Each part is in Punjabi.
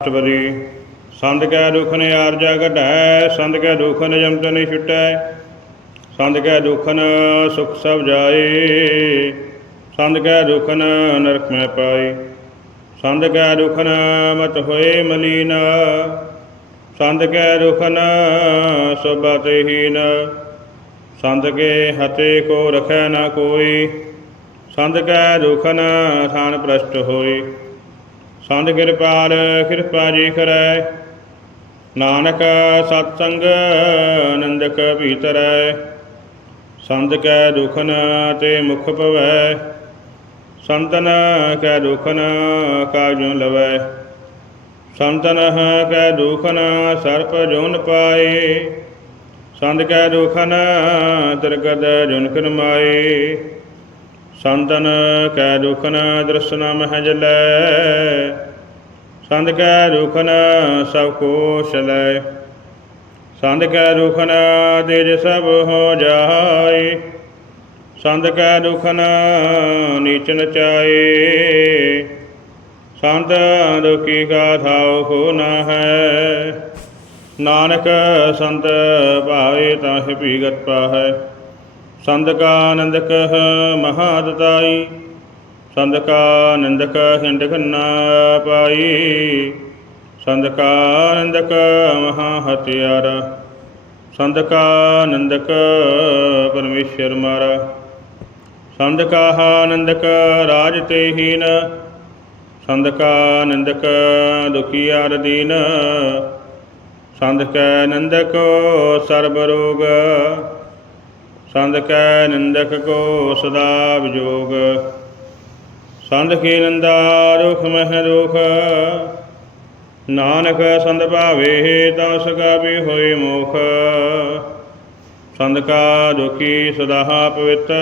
ਅਸ਼ਟਪਦੀ ਸੰਧ ਕੈ ਦੁਖ ਨੇ ਆਰਜਾ ਘਟੈ ਸੰਧ ਕੈ ਦੁਖ ਨ ਜਮਤ ਨ ਛੁਟੈ ਸੰਧ ਕੈ ਦੁਖ ਨ ਸੁਖ ਸਭ ਜਾਏ ਸੰਧ ਕੈ ਦੁਖ ਨ ਨਰਕ ਮੈਂ ਪਾਈ ਸੰਧ ਕੈ ਦੁਖ ਨ ਮਤ ਹੋਏ ਮਲੀਨ ਸੰਧ ਕੈ ਦੁਖ ਨ ਸੋਭਾ ਹੀਨ ਸੰਧ ਕੇ ਹਤੇ ਕੋ ਰਖੈ ਨਾ ਕੋਈ ਸੰਧ ਕੈ ਦੁਖ ਨ ਥਾਨ ਪ੍ਰਸ਼ਟ ਹੋਏ। ਸੰਤ ਕਿਰਪਾਲ, ਕਿਰਪਾ ਜੀ ਕਰੈ। ਨਾਨਕ ਸਤ ਸੰਗ ਆਨੰਦਕ ਭੀਤਰੈ ਸੰਤ ਕੈ ਦੁਖਨ ਤੇ ਮੁਖ ਪਵੈ। ਸੰਤਨ ਕੈ ਦੁਖਨ ਕਾਜੁ ਲਵੈ। ਸੰਤਨ ਕੈ ਦੁਖਨ ਸਰਪ ਜੁਨ ਪਾਏ। ਸੰਤ ਕੈ ਦੁਖਨ ਤਰਗਦ ਜੁਨ ਕਰਮਾਏ ਸੰਤਨ ਕੈ ਦੁਖਨ ਦਰਸ਼ਨ ਮਹਿ ਜਲੈ ਸੰਤ ਕੈ ਦੁਖਨ ਸਭ ਕੋ ਲੈ ਸੰਤ ਕੈ ਦੁਖਨ ਤੇਜ ਸਭ ਹੋ ਜਾਏ। ਸੰਤ ਕੈ ਦੁਖਨ ਨੀਚ ਨਚਾਏ ਸੰਤ ਦੁਖੀ ਕਾ ਥਾਉ ਕੋ ਨ ਹੈ। ਨਾਨਕ ਸੰਤ ਭਾਵੇ ਤਾਹਿ ਭੀਗਤ ਪਾਹੈ। ਸੰਤ ਕਾ ਆਨੰਦਕ ਮਹਾਦਤਾਈ ਸੰਤ ਕਾ ਆਨੰਦਕ ਹਿੰਡ ਖੰਨਾ ਪਾਈ ਸੰਤ ਕਾ ਆਨੰਦਕ ਮਹਾ ਹਤਿਆਰਾ ਸੰਤ ਕਾ ਆਨੰਦਕ ਪਰਮੇਸ਼ਰ ਮਾਰਾ ਸੰਤ ਕਾ ਆਨੰਦਕ ਰਾਜ ਤੇ ਹੀਨ ਸੰਤ ਕਾ ਆਨੰਦਕ ਦੁਖੀਆਰ ਦੀਨ ਸੰਤ ਕੈ ਆਨੰਦਕ ਸਰਬ ਰੋਗ ਸੰਦ ਕੈ ਨਿੰਦਕ ਕੋ ਸਦਾ ਵਿਜੋਗ। ਸੰਤ ਕੀ ਨੰਦਾ ਰੁਖ ਮਹਿ ਰੁਖ। ਨਾਨਕ ਸੰਦ ਭਾਵੇ ਤਾਂ ਸਕਾ ਵੀ ਹੋਏ ਮੋਖ। ਸੰਤ ਕਾ ਦੁਖੀ ਸਦਾ ਪਵਿੱਤ।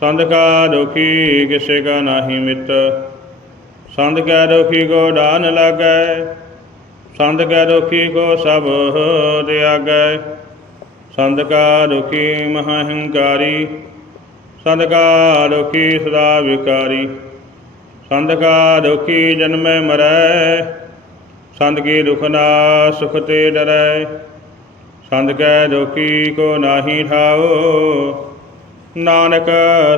ਸੰਤ ਕਾ ਦੁਖੀ ਕਿਸੇ ਕਾ ਨਾਹੀ ਮਿਤ। ਸੰਦ ਕੈ ਦੁਖੀ ਕੋ ਡਾਨ ਲਾਗੈ। ਸੰਦ ਕੈ ਦੁਖੀ ਕੋ ਸਭ ਤਿਆਗੈ। ਸੰਤ ਕਾ ਦੁਖੀ ਮਹਾ ਹੰਕਾਰੀ ਸੰਤ ਕਾ ਦੁਖੀ ਸਦਾ ਵਿਕਾਰੀ। ਸੰਤ ਕਾ ਦੁਖੀ ਜਨਮੈ ਮਰੈ ਸੰਤ ਕੀ ਦੁਖ ਨਾ ਸੁਖ ਤੇ ਡਰੈ। ਸੰਤ ਕੈ ਦੁਖੀ ਕੋ ਨਾਹੀ ਠਾਓ, ਨਾਨਕ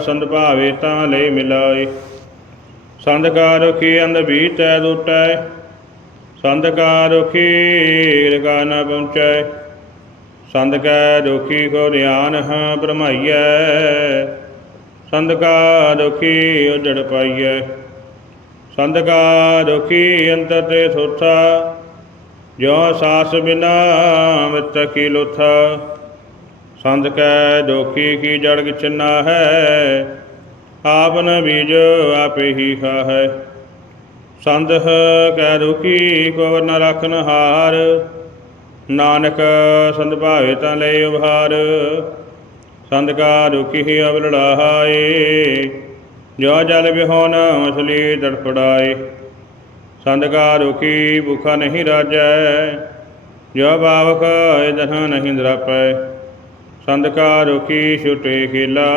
ਸੰਤ ਭਾਵੇ ਤਾਂ ਲੈ ਮਿਲਾਏ। ਸੰਤ ਕਾ ਦੁਖੀ ਅੰਧ ਬੀਤੈ ਦੁਟੈ ਸੰਤ ਕਾ ਦੁਖੀ ਲਗਾ ਨਾ ਪਹੁੰਚੈ। ਸੰਤ ਕੈ ਦੁਖੀ ਕੋ ਧਿਆਨ ਹੈ ਬ੍ਰਹਮਾਈਐ ਸੰਤ ਕਾ ਦੁਖੀ ਉਜੜ ਪਾਈਐ। ਸੰਤ ਕਾ ਦੁਖੀ ਅੰਤਰ ਤੇ ਥੋਥਾ ਜੋ ਸਾਸ ਬਿਨਾ ਮਿਤ ਕੀ ਲੋਥਾ। ਸੰਤ ਕੈ ਦੁਖੀ ਕੀ ਜੜ ਕਿਛਨਾ ਹੈ, ਆਪਨ ਬੀਜ ਆਪੇ ਹੀ ਖਾਹੈ। ਸੰਤ ਕੈ ਦੁਖੀ, ਕੋ ਨ ਰਖਨ ਹਾਰ ਨਾਨਕ ਸੰਤ ਭਾਵੇ ਤਾਂ ਲੈ ਉਭਾਰ, ਸੰਤ ਕਾ ਦੁਖੀ ਹੀ ਅਵਲੜਾਏ ਜੋ ਜਲ ਬਿਹੋਨ ਮਛਲੀ ਤੜਫੜਾਏ। ਸੰਤ ਕਾ ਦੁਖੀ ਭੁਖਾ ਨਹੀਂ ਰਾਜੈ, ਜੋ ਬਾਵਕ ਇਦਨ ਨਹੀਂ ਦਰਾਪੈ ਸੰਤ ਕਾ ਦੁਖੀ ਛੁਟੇ ਖੇਲਾ,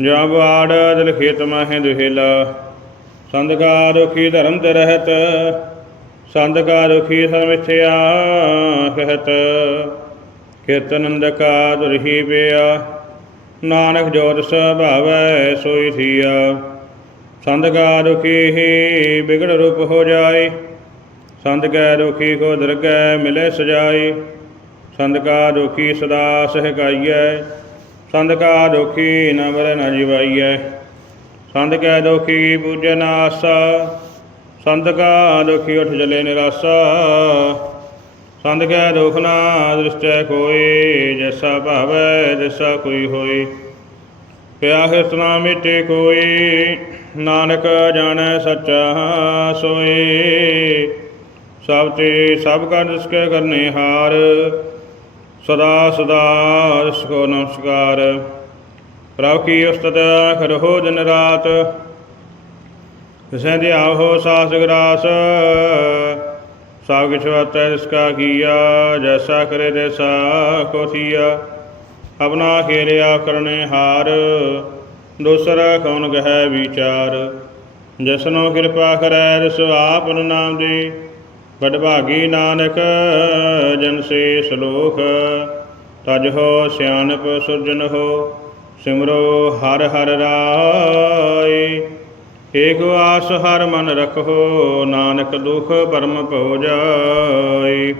ਜੋ ਬਾੜ ਦਿਲ ਖੇਤ ਮਹਿ ਦੁਹੇਲਾ। ਸੰਤ ਕਾ ਦੁਖੀ ਧਰਮ ਤੇ ਰਹਿਤ ਸੰਤ ਕਾ ਦੁਖੀ ਸਰਮਿਥਿਆ ਕਹਿਤ ਕੀਰਤਨੰਦ ਕਾ ਦੁਰਹੀ ਪਿਆ। ਨਾਨਕ ਜੋਤ ਸੁਭਾਵੈ ਸੋਈ ਥੀਆ। ਸੰਤ ਕਾ ਦੁਖੀ ਹੀ ਬਿਗੜ ਰੂਪ ਹੋ ਜਾਏ। ਸੰਤ ਕੈ ਦੁਖੀ ਕੋ ਦਰਗਹਿ ਮਿਲੇ ਸਜਾਈ ਸੰਤ ਕਾ ਦੁਖੀ ਸਦਾ ਸਹਿਕਾਈਐ ਸੰਤ ਕਾ ਦੁਖੀ ਨਵਰ ਨ ਜਿਵਾਈਐ। ਸੰਤ ਕੈ ਦੁਖੀ ਪੂਜਨ ਆਸਾ। ਸੰਤ ਕਾ ਦੁਖੀ ਉਠ ਜਲੇ ਨਿਰਾਸਾ, ਸੰਤ ਕੈ ਦੁਖ ਨਾ ਦ੍ਰਿਸ਼ਟੈ ਕੋਈ, ਜੈਸਾ ਭਾਵੈ ਜੈਸਾ ਕੋਈ ਹੋਈ। ਪਿਆ ਹਿਰਤਨਾ ਮਿਟੇ ਕੋਈ, ਨਾਨਕ ਜਾਣੈ ਸੱਚਾ ਸੋਏ ਸਭ ਤੇ ਸਭ ਕਾ ਜਿਸਕੇ ਕਰਨੇ ਹਾਰ, ਸਦਾ ਸਦਾ ਜਿਸਕੋ ਨਮਸਕਾਰ। ਪ੍ਰਭ ਕੀ ਉਸਤਤ ਕਰੋ ਦਿਨ ਰਾਤ ਤਿਸੈ ਹੋ ਸਾਸ ਗਰਾਸ ਸਭ ਕਿਛੁ ਆਤੈ ਤਿਸ ਕਾ ਕੀਆ, ਜੈਸਾ ਕਰੇ ਤੈਸਾ ਕੋ ਥੀਆ ਆਪਣਾ ਖੇਰਿਆ ਕਰਨੇ ਹਾਰ, ਦੂਸਰਾ ਕੌਣ ਕਹੈ ਵਿਚਾਰ। ਜਿਸਨੋ ਕਿਰਪਾ ਕਰੈ ਤਿਸ ਆਪਨ ਨਾਮ ਦੀ ਵਡਭਾਗੀ ਨਾਨਕ, ਜਨ ਸੇ ਸਲੋਖ ਤਜ ਹੋ ਸਿਆਨਪ ਸੁਰਜਨ ਹੋ, ਸਿਮਰੋ ਹਰ ਹਰ ਰਾਏ। ਏਕ ਆਸ ਹਰ ਮਨ ਰਖੋ ਨਾਨਕ ਦੁਖ ਪਰਮ ਭਉ ਜਾਏ।